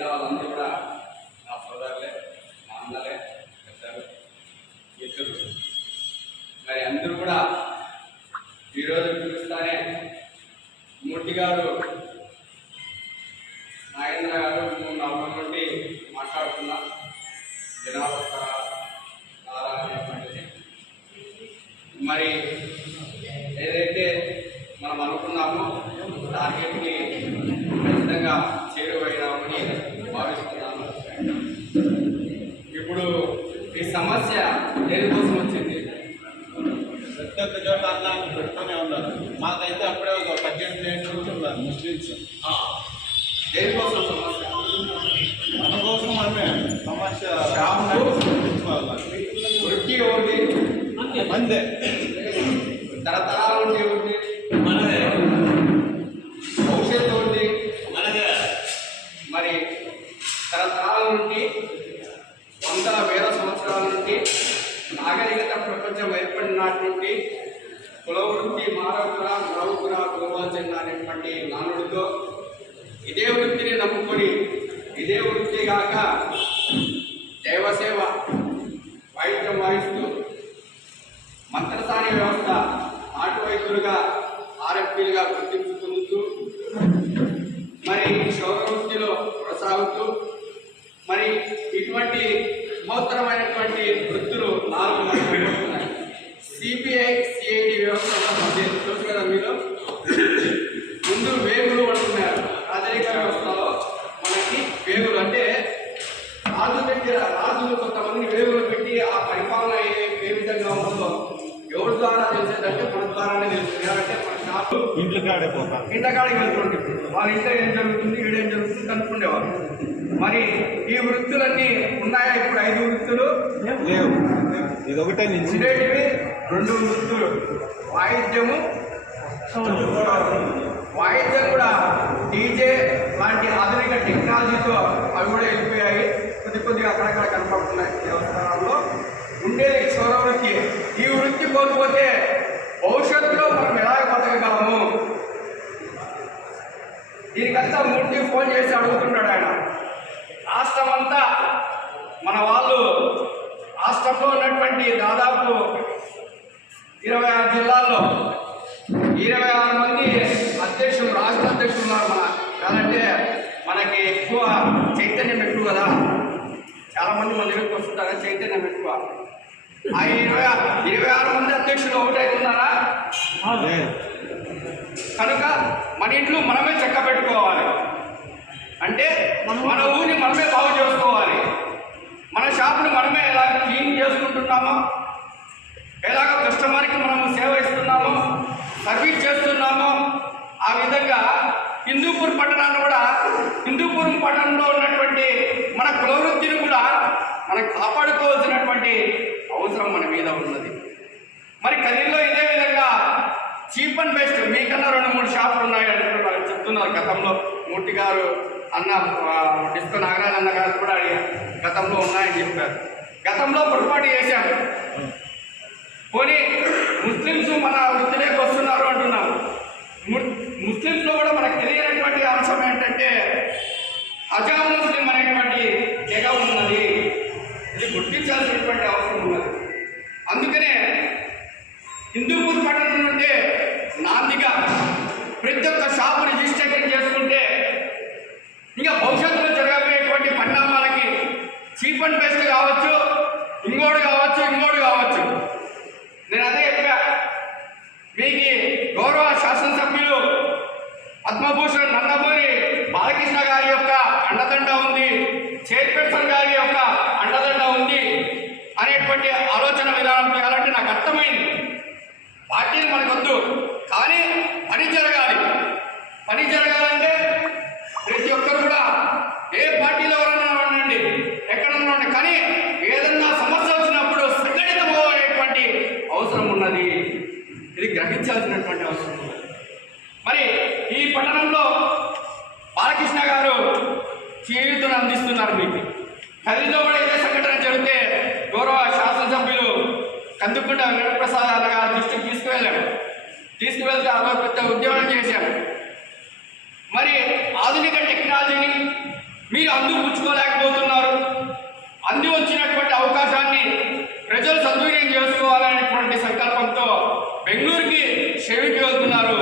இருந்தாலும் ఇదే వృత్తి కాక దైవసేవ వైద్యం వాయిస్తూ మంత్రసాని వ్యవస్థ నాటు వైద్యులుగా ఆర్ఎఫ్పీలుగా గుర్తింపు పొందుతూ మరి శౌరవృత్తిలో కొనసాగుతూ మరి ఇటువంటి మహోత్తరమైనటువంటి వృత్తులు నాలుగు మనకు ఉన్నాయి సిపిఐ సిఐడి వ్యవస్థ ఉన్నది. తెలుసు కదా మీరు ముందు వేగులు అంటున్నారు రాజరిక వ్యవస్థలో మనకి వేగులు అంటే రాజు దగ్గర రాజులు కొంతమంది వేగులు పెట్టి ఆ పరిపాలన ఏ ఏ విధంగా ఉందో ఎవరి ద్వారా తెలిసేదంటే మన ద్వారానే తెలుస్తుంది అంటే మన షాపు ఇంట్లో కాడే పోతారు ఇంటకాడికి వెళ్తుండే వాళ్ళ ఇంట్లో ఏం జరుగుతుంది ఈడేం జరుగుతుంది కనుక్కునేవారు మరి ఈ వృత్తులన్నీ ఉన్నాయా ఇప్పుడు ఐదు వృత్తులు? లేవు. ఇది ఒకటే నుంచి. ఉండేటివి రెండు వృత్తులు. వాయిద్యము వాయిద్యం కూడా డీజే లాంటి ఆధునిక టెక్నాలజీతో అవి కూడా వెళ్ళిపోయాయి. కొద్ది కొద్దిగా అక్కడక్కడ కనపడుతున్నాయి దేవస్థానాల్లో ఉండేది క్షౌర వృత్తి ఈ వృత్తి కోల్పోతే భవిష్యత్తులో మనం ఎలాగ బతకగలము దీనికంతా మూర్తి ఫోన్ చేసి అడుగుతున్నాడు ఆయన. రాష్ట్రం అంతా మన వాళ్ళు రాష్ట్రంలో ఉన్నటువంటి దాదాపు ఇరవై ఆరు జిల్లాల్లో ఇరవై ఆరు మంది అధ్యక్షులు రాష్ట్ర అధ్యక్షులు ఉన్నారు మన కాదంటే మనకి ఎక్కువ చైతన్యం ఎక్కువ కదా. చాలామంది మన దగ్గరికి వస్తుంటారు చైతన్యం ఎక్కువ. ఆ ఇరవై ఇరవై ఆరు మంది అధ్యక్షులు ఒకటే ఉన్నారా? లేదు. కనుక మన ఇంట్లో మనమే చెక్క పెట్టుకోవాలి. అంటే మన ఊరిని మనమే బాగు చేసుకోవాలి. మన షాపుని మనమే ఎలా క్లీన్ చేసుకుంటున్నామో ఎలాగ కస్టమర్కి మనము సేవ ఇస్తున్నామో సర్వీస్ చేస్తున్నామో ఆ విధంగా హిందూపూర్ పట్టణాన్ని కూడా హిందూపురం పట్టణంలో ఉన్నటువంటి మన కులవృత్తిని కూడా మనం కాపాడుకోవాల్సినటువంటి అవసరం మన మీద ఉన్నది. మరి కదిరిలో ఇదే విధంగా చీప్ అండ్ బెస్ట్. మీకన్నా రెండు మూడు షాపులు ఉన్నాయి అంటున్నారు చెప్తున్నారు గతంలో మూర్తి గారు అన్న ఆ, డిస్కో నాగరాజ్ అన్న గారు కూడా గతంలో ఉన్నాయని చెప్పారు. గతంలో పొరపాటు చేశారు పోనీ ముస్లిమ్స్ మన వృత్తిలోకి వస్తున్నారు అంటున్నాం ముస్లిమ్స్లో కూడా మనకు తెలియనటువంటి అంశం ఏంటంటే అజా ముస్లిం అనేటువంటి తెగ ఉన్నది. ఇది గుర్తించాల్సినటువంటి అవసరం ఉన్నది అందుకనే హిందూపూర్ పట్టణం నుండి నాందిగా ప్రతి ఒక్క షాపు రిజిస్ట్రేషన్ చేసుకుంటే ఇంకా భవిష్యత్తులో జరగబోయేటువంటి పరిణామాలకి చీప్ అండ్ బెస్ట్ కావచ్చు ఇంకోటి కావచ్చు ఇంకోటి కావచ్చు నేను అదే చెప్పా మీకు గౌరవ శాసనసభ్యులు పద్మభూషణ్ నందమూరి బాలకృష్ణ గారి యొక్క అండదండ ఉంది చైర్పర్సన్ గారి యొక్క అండదండ ఉంది అనేటువంటి ఆలోచన విధానం చేయాలంటే నాకు అర్థమైంది పార్టీలు కానీ పని జరగాలి. పని జరగాలంటే ప్రతి ఒక్కరు కూడా ఏ పార్టీలో ఎవరన్నా ఉండండి. ఎక్కడన్నా ఉండండి కానీ ఏదన్నా సమస్య వచ్చినప్పుడు సంఘటితమయ్యేటువంటి అవసరం ఉన్నది. ఇది గ్రహించాల్సినటువంటి అవసరం ఉన్నది. మరి ఈ పట్టణంలో బాలకృష్ణ గారు చేయూతను అందిస్తున్నారు మీకు. కదిరిలో కూడా ఇదే సంఘటన జరిగితే గౌరవ కందుకుంట వెంకటప్రసాద్ అలాగా దృష్టికి తీసుకువెళ్ళాడు. తీసుకువెళ్తే అలా పెద్ద ఉద్యమం చేశాడు. మరి ఆధునిక టెక్నాలజీని మీరు అందిపుచ్చుకోలేకపోతున్నారు అంది వచ్చినటువంటి అవకాశాన్ని ప్రజలు సద్వినియోగం చేసుకోవాలనేటువంటి సంకల్పంతో బెంగళూరుకి షేవికి వెళ్తున్నారు.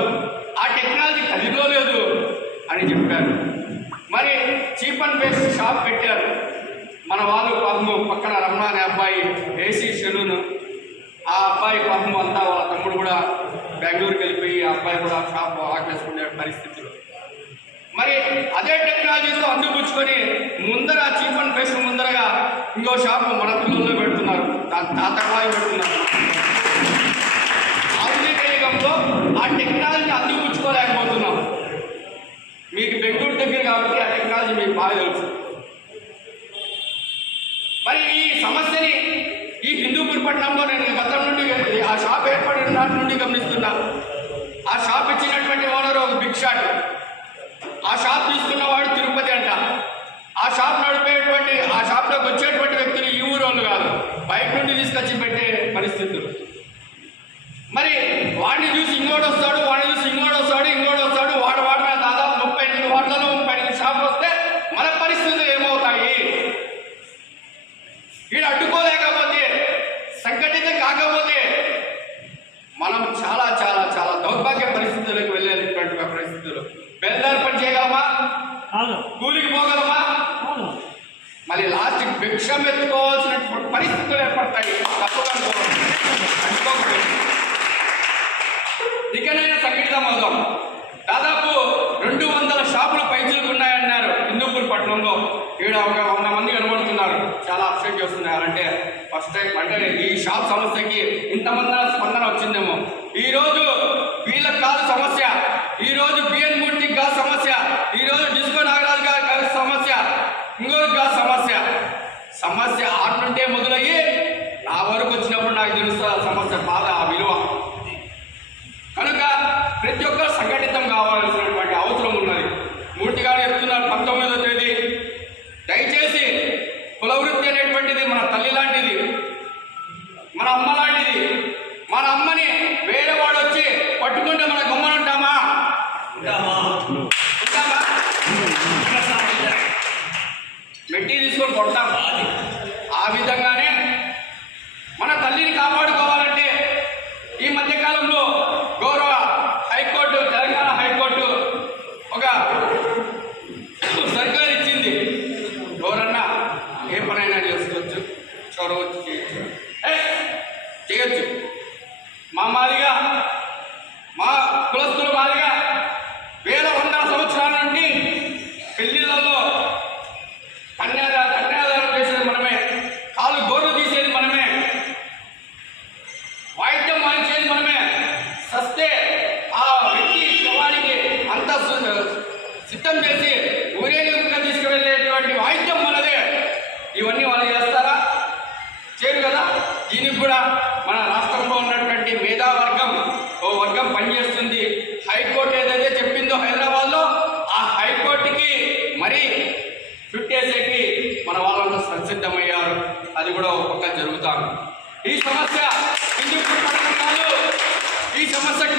ఆ టెక్నాలజీ కలిగో లేదు అని చెప్పారు. మరి చీప్ అండ్ బెస్ట్ షాప్ పెట్టారు. మన వాళ్ళు పాపము పక్కన రమణ అనే అబ్బాయి ఏసీ సెలూన్ ఆ అబ్బాయి పాపం అంతా వాళ్ళ తమ్ముడు కూడా బెంగళూరుకి వెళ్ళిపోయి ఆ అబ్బాయి కూడా షాప్ ఆకేసుకునే పరిస్థితిలో. మరి అదే టెక్నాలజీతో అందుపుచ్చుకొని ముందర చీఫ్ అండ్ బెస్ట్ ముందరగా ఇంకో షాప్ మన పిల్లల్లో పెడుతున్నారు. దాని తాతకాయ పెడుతున్నారు. ఆధునిక యుగంలో ఆ టెక్నాలజీ అందిపుచ్చుకోలేకపోతున్నాం మీకు బెంగళూరు దగ్గర కాబట్టి ఆ టెక్నాలజీ మీకు బాగా తెలుసు. మరి ఈ సమస్యని పట్టణంలో నేను గతం నుండి ఆ షాప్ ఏర్పడిన నాటి నుండి గమనిస్తున్నా. ఆ షాప్ ఇచ్చినటువంటి ఓనర్ ఒక బిగ్ షాట్ ఆ షాప్ తీసుకున్నవాడు తిరుపతి అంట. ఆ షాప్ నడిపేటువంటి ఆ షాప్లోకి వచ్చేటువంటి వ్యక్తులు ఈ ఊరోళ్ళు కాదు. బయట నుండి తీసుకొచ్చి పెట్టే ఇకనైనా సంఘటితమవుదాం దాదాపు రెండు వందల షాపులు పైచీలకు ఉన్నాయన్నారు. హిందూపూర్ పట్టణంలో ఈడ ఒక వంద మంది కనబడుతున్నారు. చాలా అప్సెట్ చేస్తున్నారు. అంటే ఫస్ట్ టైం అంటే ఈ షాప్ సమస్యకి ఇంతమంది స్పందన వచ్చిందేమో. ఈరోజు వీళ్ళకి కాదు సమస్య. ఈరోజు బిఎన్ మూర్తికి కాదు సమస్య. ఈరోజు డిస్కో నాగరాజు కాదు సమస్య. ఇంకోరికి కాదు సమస్య. సమస్య ఆటుంటే మొదలయ్యి చేయొచ్చు. మా మాదిగా చెప్తాను ఈ సమస్య హిందూ ఈ సమస్య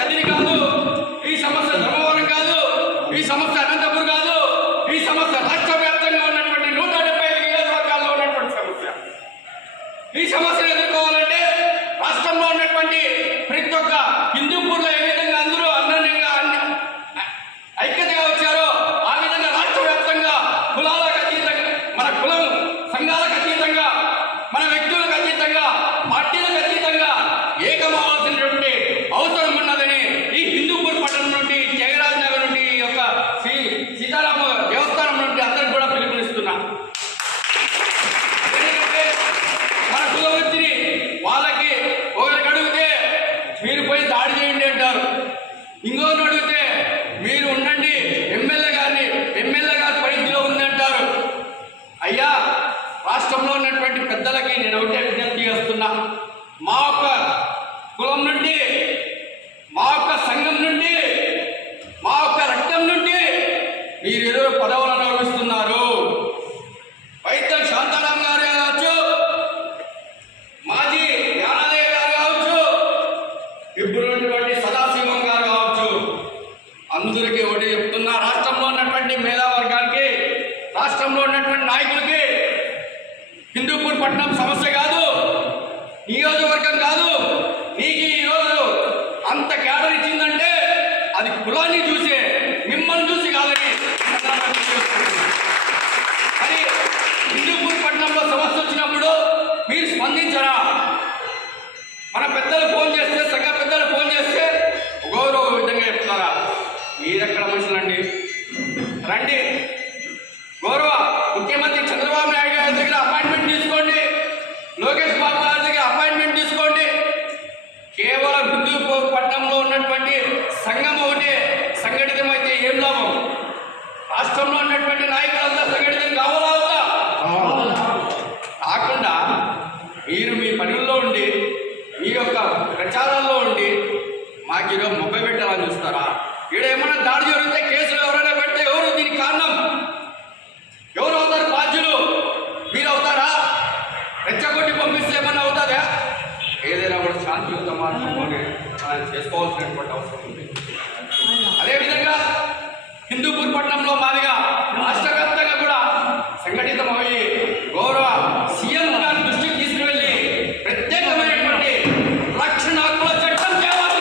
మాకు ఈరోజు మొబ్బై పెట్టాలని చూస్తారా? ఈడ ఏమైనా దాడి జరిగితే కేసులు ఎవరైనా పెడితే ఎవరు? దీనికి కారణం? ఎవరు అవుతారు బాధ్యులు? మీరు అవుతారా? రెచ్చగొట్టి పంపిస్తే ఏమన్నా అవుతుందా? ఏదైనా కూడా శాంతియుత మార్గంలో మనం చేసుకోవాల్సినటువంటి అవసరం ఉంది. అదేవిధంగా హిందూపూర్ పట్టణంలో మాదిగా రాష్ట్ర వ్యాప్తంగా కూడా సంఘటితమయ్యి గౌరవ సీఎం గారి దృష్టికి తీసుకువెళ్ళి ప్రత్యేకమైనటువంటి రక్షణ హక్కుల చట్టం తేవాలి.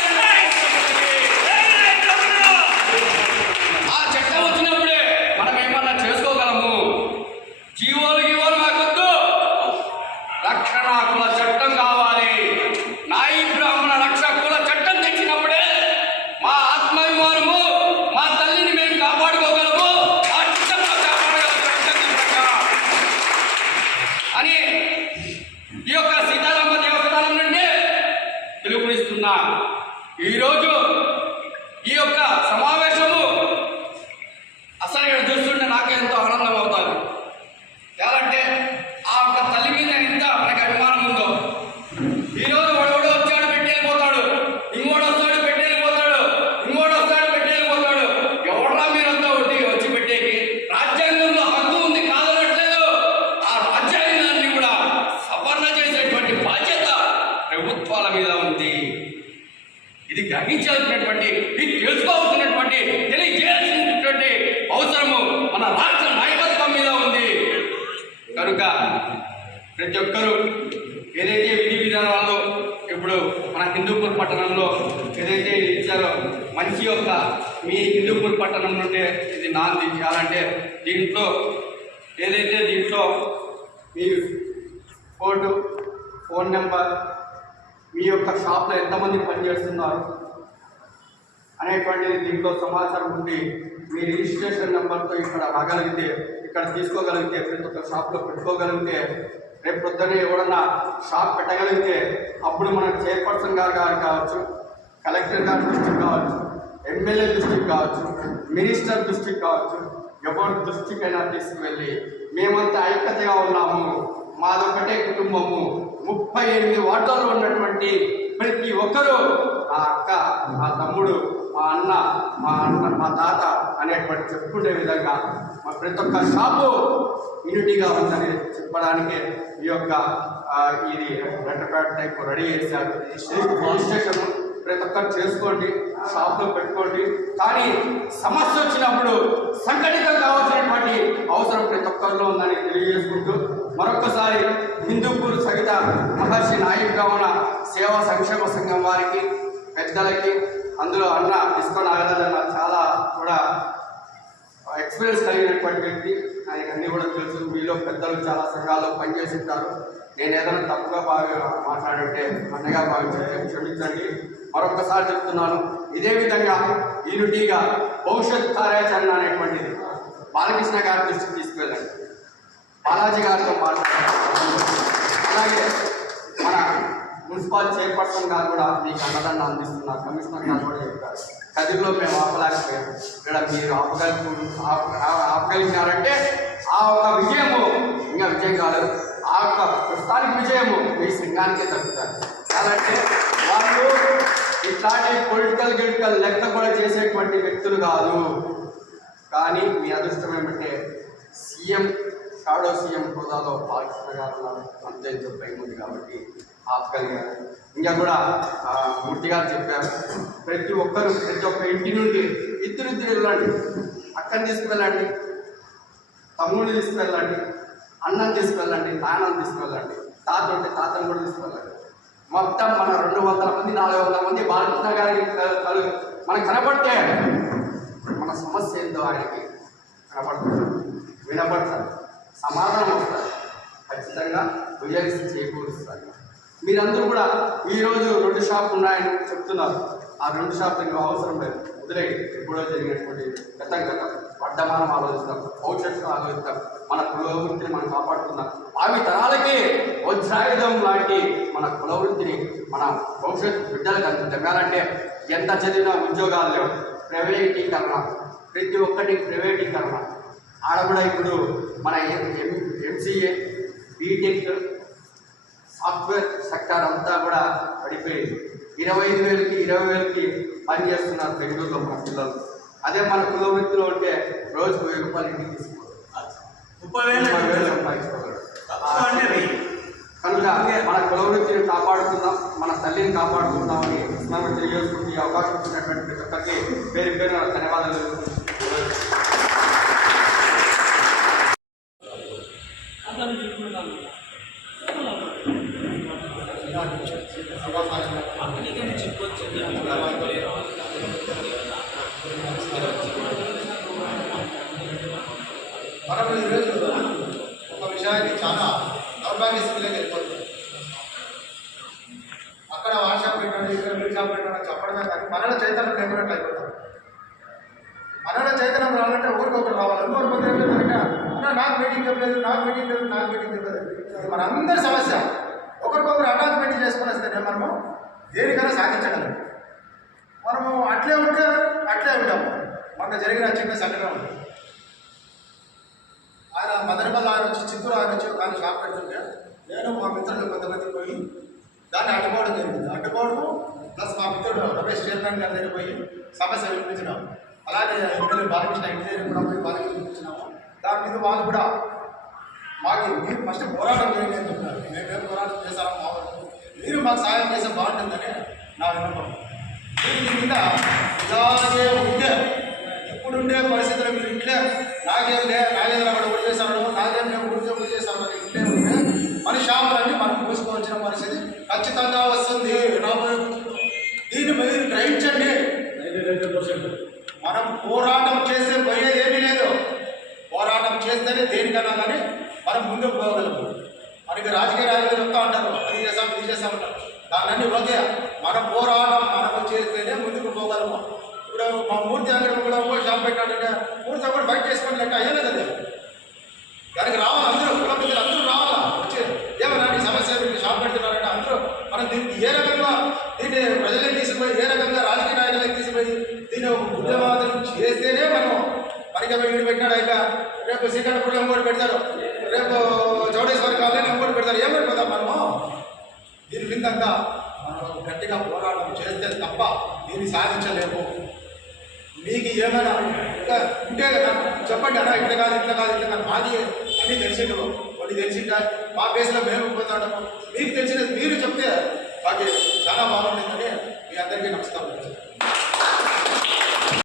ఆ చట్టం వచ్చినప్పుడే మనం ఏమన్నా చేసుకోగలము జీవోలు గీవోలు మాకొద్దు రక్షణ హక్కుల చట్టం కావాలి నాయి బ్రాహ్మణ రక్ష హక్కుల చట్టం తెచ్చినప్పుడే మా ఆత్మాభిమానము మా తల్లిని మేము కాపాడుకోగలము ఆ చట్టంలో కాపాడగలము చట్టం అని ఈ యొక్క సీతారామ దేవస్థానం నుండి పిలుపునిస్తున్నా ఈరోజు ఈ యొక్క సమావేశము అసలు ఇక్కడ చూస్తుంటే నాకే ఎంతో ఆనందం అవుతుంది ఎలాంటే ఆ ఒక్క తల్లి మీద ఎంత మనకి అభిమానం ఉందో ఈరోజు వాడెవడో వచ్చాడు పెట్టి వెళ్ళిపోతాడు ఇంకోడు వస్తాడు పెట్టి వెళ్ళిపోతాడు ఇంకోడు వస్తాడు పెట్టి వెళ్ళిపోతాడు ఎవడరా మీరంతా ఒకటి వచ్చి పెట్టేకి రాజ్యాంగంలో హక్కు ఉంది కాదనట్లేదు ఆ రాజ్యాంగాన్ని కూడా సవరణ చేసేటువంటి బాధ్యత ప్రభుత్వాల మీద ఉంది ఇది గ్రహించాల్సినటువంటి ఇది తెలుసుకోవాల్సినటువంటి తెలియజేయాల్సినటువంటి అవసరము మన రాష్ట్ర నాయకత్వం మీద ఉంది కనుక ప్రతి ఒక్కరూ ఏదైతే విధి విధానాల్లో ఇప్పుడు మన హిందూపూర్ పట్టణంలో ఏదైతే ఇచ్చారో మంచి యొక్క మీ హిందూపూర్ పట్టణం నుండి ఇది నాంది. చేయాలంటే దీంట్లో ఏదైతే దీంట్లో మీ కోడ్ ఫోన్ నెంబర్ మీ యొక్క షాప్లో ఎంతమంది పనిచేస్తున్నారు అనేటువంటిది దీంట్లో సమాచారం ఉండి మీ రిజిస్ట్రేషన్ నెంబర్తో ఇక్కడ రాగలిగితే ఇక్కడ తీసుకోగలిగితే ప్రతి ఒక్క షాప్లో పెట్టుకోగలిగితే రేపు పొద్దున్నే ఎవడన్నా షాప్ పెట్టగలిగితే అప్పుడు మన చైర్పర్సన్ గారు గారు కావచ్చు కలెక్టర్ గారి దృష్టికి కావచ్చు ఎమ్మెల్యే దృష్టికి కావచ్చు మినిస్టర్ దృష్టికి కావచ్చు ఎవరి దృష్టికైనా తీసుకువెళ్ళి మేమంతా ఐక్యతగా ఉన్నాము. మాదొకటే కుటుంబము. ముప్పై ఎనిమిది వార్డుల్లో ఉన్నటువంటి ప్రతి ఒక్కరూ ఆ అక్క మా తమ్ముడు మా అన్న మా అన్న మా తాత అనేటువంటి చెప్పుకునే విధంగా మా ప్రతి ఒక్క షాపు యూనిటీగా ఉందని చెప్పడానికి ఈ యొక్క ఇది లెటర్ ప్యాట్ టైప్ రెడీ చేశారు. రిజిస్ట్రేషన్ ప్రతి ఒక్కరు చేసుకోండి షాప్లో పెట్టుకోండి. కానీ సమస్య వచ్చినప్పుడు సంఘటితం కావాల్సినటువంటి అవసరం ప్రతి ఒక్కరిలో ఉందని తెలియజేసుకుంటూ మరొకసారి హిందూపూర్ సహిత మహర్షి నాయకుగా ఉన్న సేవా సంక్షేమ సంఘం వారికి పెద్దలకి అందులో అన్న ఇస్కో నాగరాజన్న చాలా కూడా ఎక్స్పీరియన్స్ కలిగినటువంటి వ్యక్తి. ఆయనకి అన్ని కూడా తెలుసు. మీలో పెద్దలు చాలా సంఘాల్లో పనిచేసి ఉంటారు. నేను ఏదైనా తప్పుగా బాగా మాట్లాడుంటే అన్నగా భావించండి క్షమించండి. మరొకసారి చెప్తున్నాను. ఇదే విధంగా యూనిటీగా భవిష్యత్ కార్యాచరణ అనేటువంటిది బాలకృష్ణ గారి దృష్టికి తీసుకెళ్ళండి బాలాజీ గారితో మాట్లాడారు అలాగే మన మున్సిపల్ చైర్పర్సన్ గారు కూడా మీకు అన్నదాన్ని అందిస్తున్నారు. కమిషనర్ గారు కూడా చెప్పారు. కదిలో మేము ఆపలేకపోయాం. ఇక్కడ మీరు ఆపగలుగు ఆపగలిగినారంటే ఆ ఒక విజయము ఇంకా విజయం కాలేదు. ఆ యొక్క ప్రస్తుతానికి విజయము మీ సింగానికే తగ్గుతారు కాబట్టి వాళ్ళు ఇట్లాంటి పొలిటికల్ గిలిటికల్ లెక్క కూడా చేసేటువంటి వ్యక్తులు కాదు. కానీ మీ అదృష్టం ఏమంటే సీఎం షాడో సీఎం హోదాలో బాలకృష్ణ గారు ఉన్నారు. భయం ఉంది కాబట్టి ఆపగలిగారు ఇంకా కూడా మూర్తి గారు చెప్పారు. ప్రతి ఒక్కరు ప్రతి ఒక్క ఇంటి నుండి ఇద్దరు ఇద్దరు వెళ్ళండి. అక్కని తీసుకువెళ్ళండి. తమ్ముడిని తీసుకువెళ్ళండి. అన్నం తీసుకువెళ్ళండి. నాన్నని తీసుకువెళ్ళండి. తాత ఉంటే తాతను కూడా తీసుకువెళ్ళండి. మొత్తం మన రెండు వందల మంది నాలుగు వందల మంది బాలకృష్ణ గారికి కలు- మనకు కనపడితే మన సమస్య ఏందో ఆయనకి కనపడుతుంది వినపడతారు సమాధానం వస్తారు ఖచ్చితంగా రియాలిటీ చేకూరుస్తారు మీరందరూ కూడా ఈరోజు రెండు షాపులు ఉన్నాయని చెప్తున్నారు. ఆ రెండు షాపులు ఇంకా అవసరం లేదు. వదిలే ఎప్పుడో జరిగినటువంటి గతం గతం. వర్ధమానం ఆలోచిస్తాం భవిష్యత్తును ఆలోచిస్తాం మన కులవృత్తిని మనం కాపాడుకుందాం. ఆమె తరాలకి వజ్రాయుధం లాంటి మన కులవృత్తిని మన భవిష్యత్తు బిడ్డలకు అందించాలంటే ఎంత చదివినా ఉద్యోగాలు లేవు. ప్రైవేటీకరణ ప్రతి ఒక్కటి ప్రైవేటీకరణ. ఆడ కూడా ఇప్పుడు మన M MCA BTech software sector అంతా కూడా పడిపోయింది. ఇరవై ఐదు వేలకి ఇరవై వేలకి పని చేస్తున్నారు బెంగళూరులో మన పిల్లలు. అదే మన కుల వృత్తిలో ఉంటే రోజుకు వెయ్యి రూపాయలు ఇంటికి తీసుకోవాలి ముప్పై వేలు సంపాదించుకోగలరు. కనుక మన కుల వృత్తిని కాపాడుకుందాం మన తల్లిని కాపాడుకుందామని మనం తెలియజేసుకుంటూ ఈ అవకాశం ఇచ్చినటువంటి ప్రతి ఒక్కరికి పేరు పేరు ధన్యవాదాలు తెలుపుకుంటున్నాను. మరొకటి రోజులు ఒక విషయాన్ని చాలా దౌర్భాగ్య వెళ్ళిపోతుంది. అక్కడ వాట్సాప్ పెట్టండి ఇక్కడ మీట్ షాప్ పెట్టండి చెప్పడమే కానీ మరణ చైతన్యం లేకున్నట్టు అయిపోతాం మరణ చైతన్యం రావాలంటే ఒకరికొకరు రావాలి. ఇంకొకరు కొంత నాకు మీటింగ్ చెప్పలేదు నాకు మీటింగ్ చెప్పలేదు నాకు మీటింగ్ చెప్పలేదు. ఇది మనందరి సమస్య. ఒకరికొకరు అటాచ్మెంట్ చేసుకుని వస్తేనే మనము దేనికైనా సాధించగలం. మనము అట్లే ఉంటే అట్లే ఉంటాము మొన్న జరిగిన చిన్న సంఘటన ఆయన మదనపల్లి ఆయన వచ్చి చిత్తూరు ఆయన వచ్చి ఒక ఆయన షాప్ పెడుతుంటే నేను మా మిత్రులు కొంతమంది పోయి దాన్ని అడ్డుకోవడం జరిగింది. అడ్డుకోవడం ప్లస్ మా మిత్రుడు రమేష్ చైర్మన్ గారి దగ్గర పోయి సమస్య వినిపించినాం. అలాగే ఎమ్మెల్యే బాలకృష్ణ ఇంటి దగ్గర కూడా పోయి బాలకృష్ణ వినిపించినాము. దాని మీద వాళ్ళు కూడా మాకు మీరు ఫస్ట్ పోరాటం చేయండి అని చెప్పారు. మేమేం పోరాటం చేశాము మాకు మీరు మాకు సాయం చేస్తే బాగుంటుందని నా విన్నపం మీరు మీద ఇలాగే ఉంటే ఇప్పుడుండే పరిస్థితుల్లో మీరు ఇట్లే నాకేం లేదు నాగేంద్ర అక్కడ ఊరు చేశాడు నాకేం నేను ఊరికే ఊరు చేశాను అని ఇట్లే ఉంటే మన షాపులన్నీ మనం మూసుకోవాల్సిన పరిస్థితి ఖచ్చితంగా వస్తుంది రాబోయే రోజుల్లో. దీన్ని మీరు గ్రహించండి మనం పోరాటం చేస్తే పోయేది ఏమీ లేదు పోరాటం చేస్తేనే దేనికన్నా కానీ మనం ముందుకు పోగలము మనకి రాజకీయ నాయకులు చెప్తా ఉంటారు అది చేసాం ఇది చేసాం అంటారు దాన్ని ఓకే మన పోరాటం మనం చేస్తేనే ముందుకు పోగలము ఇప్పుడు మా మూర్తి అంగడి కూడా పోయి షాప్ పెట్టాడంటే మూర్తి కూడా బయట చేసుకొని లెక్క అయ్యలేదు అది దానికి రావాలి అందరూ కుల పెద్దలు అందరూ రావాలా వచ్చి ఏమన్నా నీ సమస్య మీరు షాప్ పెడుతున్నారంటే అందరూ మనం దీన్ని ఏ రకంగా దీన్ని ప్రజలకు తీసుకుపోయి ఏ రకంగా రాజకీయ నాయకులకు తీసుకుపోయి దీన్ని ఉద్యమాలు చేస్తేనే మనం మనకి వీడు పెట్టినాడు అయినా రేపు శ్రీకాకుళం ఇంకోటి పెడతారు రేపు చౌడేశ్వరి కాలనీ ఇంకోటి పెడతారు ఏమైపోతాం మనము దీని మీదంతా మనం గట్టిగా పోరాటం చేస్తే తప్ప దీన్ని సాధించలేము. మీకు ఏమైనా ఇంకా ఉంటే కదా చెప్పండి అన్న ఇట్లా కాదు ఇట్లా కాదు ఇట్లా కాదు. మాది అన్నీ తెలిసిండు. కొన్ని తెలిసిందా మా బేస్లో మేము పోతాము మీకు తెలిసినది మీరు చెప్తే మాకు చాలా బాగుంటుందని మీ అందరికీ నమస్కారం.